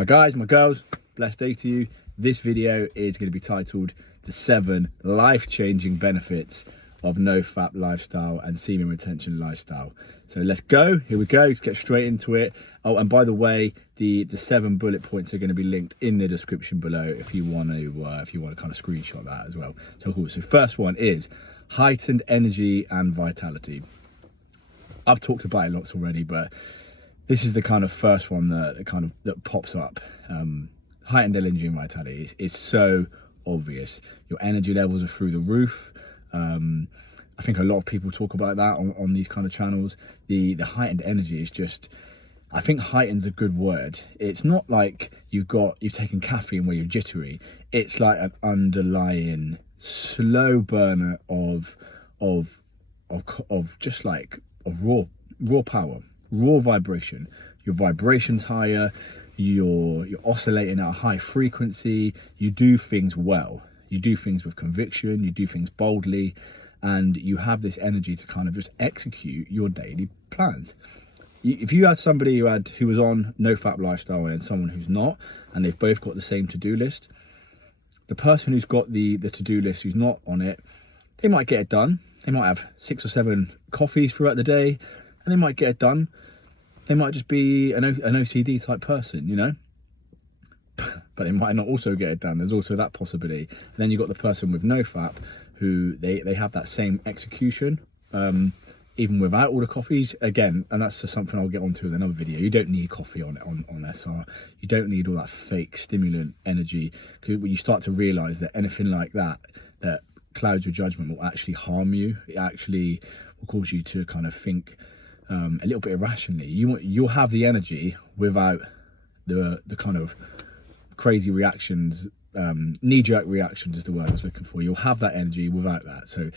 My guys, my girls, blessed day to you. This video is going to be titled The 7 Life-Changing Benefits of NoFap Lifestyle and Semen Retention Lifestyle. So let's go. Here we go. Let's get straight into it. Oh, and by the way, the 7 bullet points are going to be linked in the description below if you want to kind of screenshot that as well. So cool. So first one is heightened energy and vitality. I've talked about it lots already, but this is the kind of first one that pops up. Heightened energy and vitality is so obvious. Your energy levels are through the roof. I think a lot of people talk about that on these kind of channels. The heightened energy is just, I think heightened's a good word. It's not like you've taken caffeine where you're jittery. It's like an underlying slow burner of raw power, raw vibration. Your vibration's higher. You're oscillating at a high frequency. You do things well. You do things with conviction. You do things boldly, and you have this energy to kind of just execute your daily plans. If you had somebody who was on NoFap lifestyle and someone who's not, and they've both got the same to-do list, the person who's got the to-do list who's not on it, they might get it done. They might have 6 or 7 coffees throughout the day, and they might get it done. They might just be an OCD type person, you know, but they might not also get it done. There's also that possibility. And then you've got the person with NoFap who they have that same execution, even without all the coffees. Again, and that's just something I'll get onto in another video. You don't need coffee on SR. You don't need all that fake stimulant energy, because when you start to realize that anything like that clouds your judgment will actually harm you. It actually will cause you to kind of think a little bit irrationally. You'll have the energy without the kind of crazy reactions, knee-jerk reactions is the word I was looking for. You'll have that energy without that. So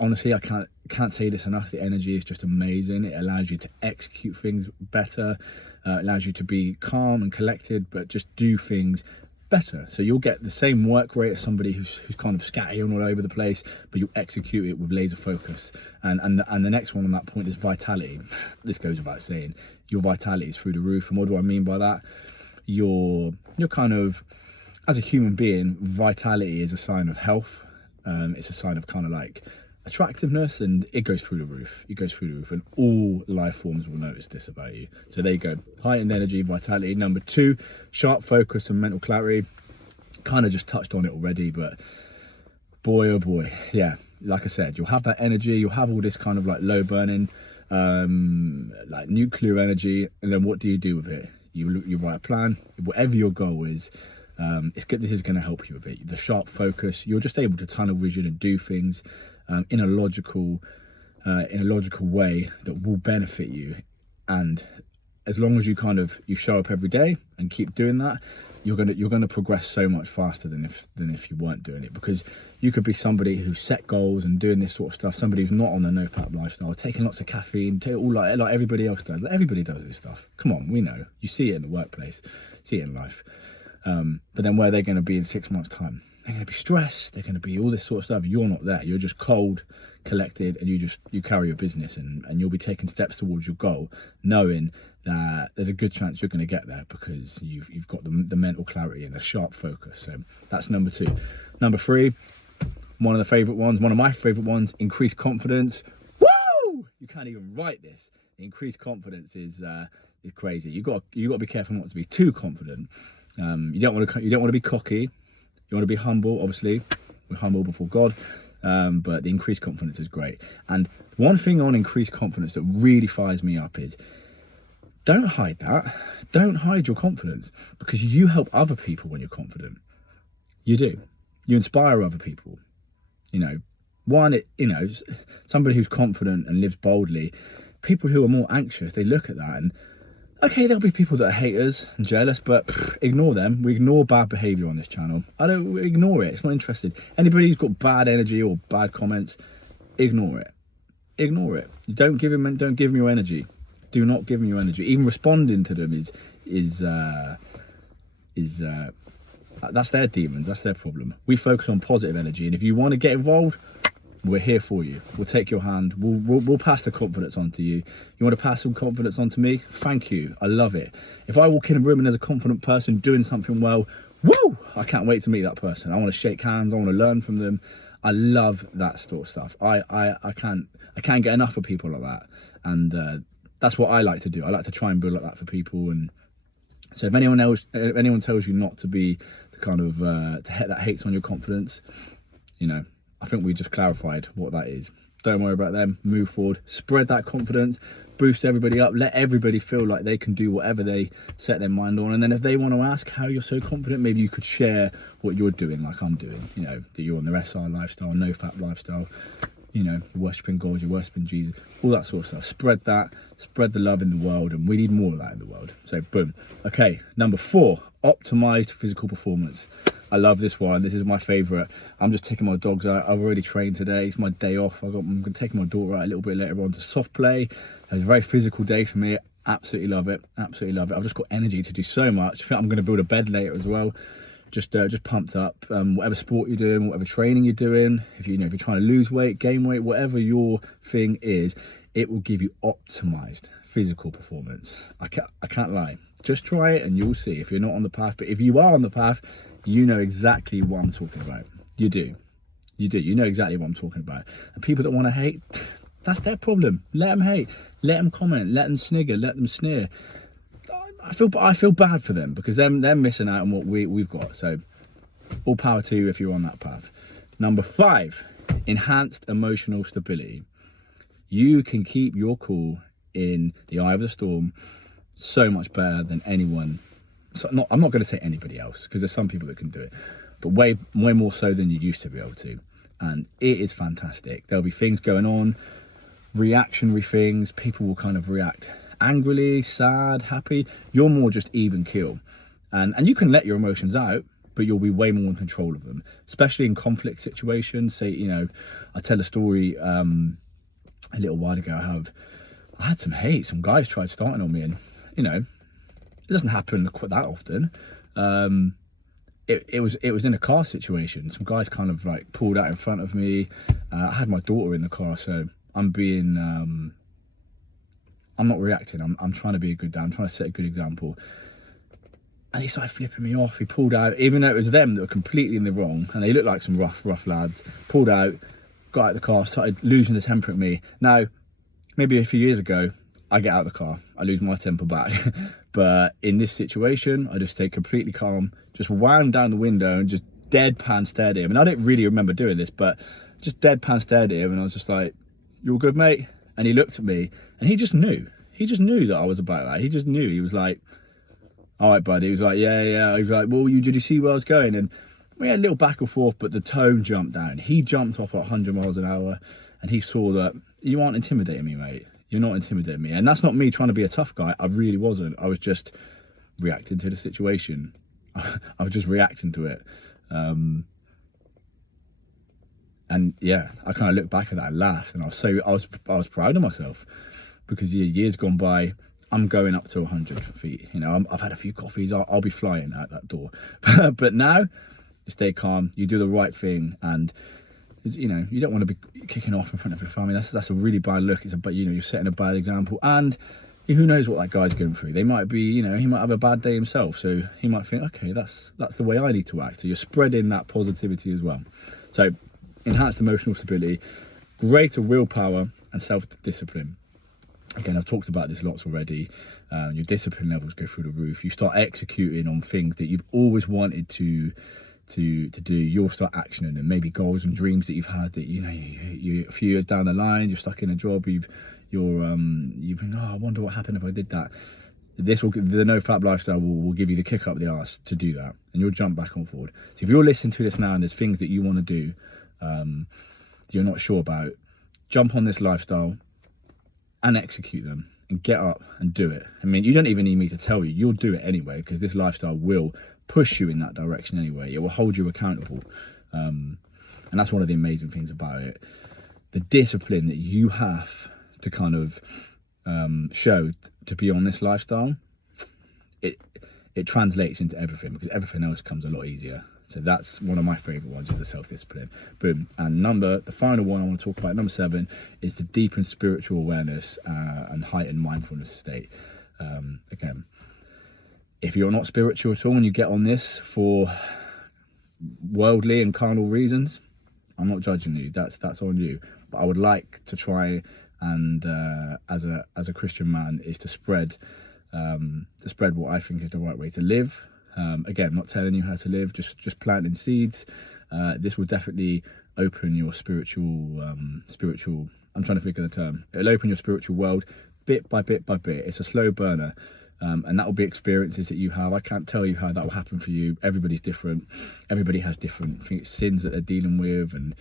honestly, I can't say this enough. The energy is just amazing. It allows you to execute things better. It allows you to be calm and collected, but just do things better. So you'll get the same work rate as somebody who's kind of scattering all over the place, but you'll execute it with laser focus. And the next one on that point is vitality. This goes without saying. Your vitality is through the roof. And what do I mean by that? You're kind of, as a human being, vitality is a sign of health. It's a sign of kind of like attractiveness, and it goes through the roof. It goes through the roof, and all life forms will notice this about you. So there you go. Heightened energy, vitality. Number 2, sharp focus and mental clarity. Kind of just touched on it already, but boy, oh boy. Yeah, like I said, you'll have that energy. You'll have all this kind of like low burning, like nuclear energy. And then what do you do with it? You write a plan. Whatever your goal is, it's good. This is going to help you with it. The sharp focus, you're just able to tunnel vision and do things in a logical way that will benefit you. And as long as you show up every day and keep doing that, you're gonna progress so much faster than if you weren't doing it. Because you could be somebody who set goals and doing this sort of stuff, somebody who's not on the NoFap lifestyle, taking lots of caffeine, all like everybody else does. Like everybody does this stuff. Come on, we know. You see it in the workplace, see it in life. But then where they're going to be in 6 months' time? They're going to be stressed. They're going to be all this sort of stuff. You're not there. You're just cold, collected, and you carry your business, and you'll be taking steps towards your goal, knowing that there's a good chance you're going to get there because you've got the mental clarity and the sharp focus. So that's number 2. Number 3, one of my favorite ones, increased confidence. Woo! You can't even write this. Increased confidence is crazy. You got to be careful not to be too confident. You don't want to be cocky. You want to be humble. Obviously, we're humble before God, but the increased confidence is great. And one thing on increased confidence that really fires me up is, don't hide that. Don't hide your confidence, because you help other people when you're confident. You do. You inspire other people. Somebody who's confident and lives boldly. People who are more anxious, they look at that and, okay, there'll be people that are haters and jealous, but ignore them. We ignore bad behavior on this channel. We ignore it. It's not interested. Anybody who's got bad energy or bad comments, ignore it. Ignore it. Don't give them your energy. Do not give them your energy. Even responding to them is that's their demons. That's their problem. We focus on positive energy, and if you want to get involved, we're here for you. We'll take your hand. We'll pass the confidence on to you. You want to pass some confidence on to me? Thank you. I love it. If I walk in a room and there's a confident person doing something well, woo! I can't wait to meet that person. I want to shake hands. I want to learn from them. I love that sort of stuff. I can't get enough of people like that. And that's what I like to do. I like to try and build like that for people. And so if anyone tells you not to be the kind of that hates on your confidence, you know, I think we just clarified what that is. Don't worry about them. Move forward. Spread that confidence. Boost everybody up. Let everybody feel like they can do whatever they set their mind on. And then if they want to ask how you're so confident, maybe you could share what you're doing, like I'm doing. You know, that you're on the SI lifestyle, NoFap lifestyle. You know, you're worshipping God, you're worshipping Jesus, all that sort of stuff. Spread that. Spread the love in the world, and we need more of that in the world. So, boom. Okay, number 4, optimized physical performance. I love this one. This is my favorite. I'm just taking my dogs out. I've already trained today. It's my day off. I'm going to take my daughter out a little bit later on to soft play. It's a very physical day for me. Absolutely love it. Absolutely love it. I've just got energy to do so much. I think I'm going to build a bed later as well. Just pumped up. Whatever sport you're doing, whatever training you're doing, if you're trying to lose weight, gain weight, whatever your thing is, it will give you optimized physical performance. I can't lie. Just try it and you'll see if you're not on the path. But if you are on the path, you know exactly what I'm talking about. You do. You know exactly what I'm talking about. And people that want to hate, that's their problem. Let them hate. Let them comment. Let them snigger. Let them sneer. I feel bad for them because they're missing out on what we've got. So all power to you if you're on that path. Number 5, enhanced emotional stability. You can keep your cool in the eye of the storm so much better than anyone. I'm not going to say anybody else because there's some people that can do it, but way more so than you used to be able to. And it is fantastic. There'll be things going on, reactionary things. People will kind of react angrily, sad, happy. You're more just even keel, and you can let your emotions out, but you'll be way more in control of them, especially in conflict situations. Say, you know, I tell a story a little while ago. I had some hate. Some guys tried starting on me, and you know, it doesn't happen quite that often. It was in a car situation. Some guys kind of like pulled out in front of me. I had my daughter in the car, so I'm being I'm not reacting. I'm trying to be a good dad. I'm trying to set a good example. And he started flipping me off. He pulled out, even though it was them that were completely in the wrong, and they looked like some rough lads. Pulled out, got out of the car, started losing the temper at me. Now, maybe a few years ago, I get out of the car, I lose my temper back. But in this situation, I just stayed completely calm, just wound down the window and just deadpan stared at him. And I didn't really remember doing this, but just deadpan stared at him, and I was just like, "You all good, mate?" And he looked at me, and he just knew that I was about that. He just knew. He was like, "All right, buddy." He was like, yeah. He was like, "Well, did you see where I was going?" And we had a little back and forth, but the tone jumped down. He jumped off at 100 miles an hour, and he saw that you aren't intimidating me, mate. You're not intimidating me. And that's not me trying to be a tough guy. I really wasn't. I was just reacting to the situation. I was just reacting to it. And yeah, I kind of looked back at that and laughed, and I was proud of myself, because years gone by, I'm going up to 100 feet. You know, I've had a few coffees. I'll be flying out that door. But now, you stay calm. You do the right thing, and you know, you don't want to be kicking off in front of your family. That's a really bad look. You're setting a bad example, and who knows what that guy's going through. They might be, you know, he might have a bad day himself, so he might think, okay, that's the way I need to act. So you're spreading that positivity as well. So enhanced emotional stability, greater willpower, and self-discipline. Again, I've talked about this lots already. Your discipline levels go through the roof. You start executing on things that you've always wanted to do. You'll start actioning them. Maybe goals and dreams that you've had that, you know, you a few years down the line, you're stuck in a job. You've been, I wonder what happened if I did that. The NoFap lifestyle will give you the kick up the arse to do that, and you'll jump back on forward. So if you're listening to this now and there's things that you want to do, you're not sure about, jump on this lifestyle and execute them, and get up and do it. I mean, you don't even need me to tell you, you'll do it anyway, because this lifestyle will push you in that direction anyway. It will hold you accountable, and that's one of the amazing things about it. The discipline that you have to kind of show to be on this lifestyle, it translates into everything, because everything else comes a lot easier. So that's one of my favorite ones, is the self-discipline. Boom. And the final one I want to talk about, number 7, is the deepened spiritual awareness and heightened mindfulness state. Again, if you're not spiritual at all and you get on this for worldly and carnal reasons, I'm not judging you. That's on you. But I would like to try and as a Christian man, is to spread what I think is the right way to live. Again, not telling you how to live, just planting seeds. This will definitely open your spiritual. I'm trying to think of the term. It'll open your spiritual world bit by bit by bit. It's a slow burner. And that will be experiences that you have. I can't tell you how that will happen for you. Everybody's different. Everybody has different sins that they're dealing with, and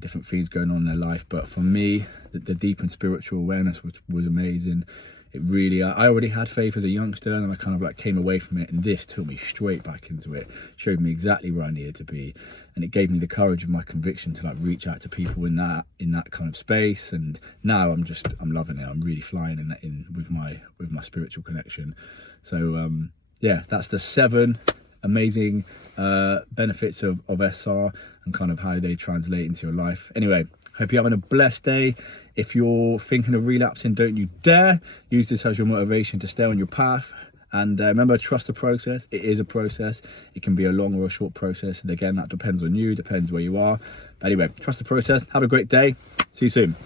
different things going on in their life. But for me, the deepened spiritual awareness was amazing. It really, I already had faith as a youngster, and I kind of like came away from it, and this took me straight back into it, showed me exactly where I needed to be, and it gave me the courage of my conviction to like reach out to people in that kind of space. And now I'm loving it. I'm really flying with my spiritual connection. So yeah, that's the 7 amazing benefits of SR and kind of how they translate into your life. Anyway, hope you're having a blessed day. If you're thinking of relapsing, don't you dare use this as your motivation to stay on your path. And remember, trust the process. It is a process. It can be a long or a short process. And again, that depends on you, depends where you are. But anyway, trust the process. Have a great day. See you soon.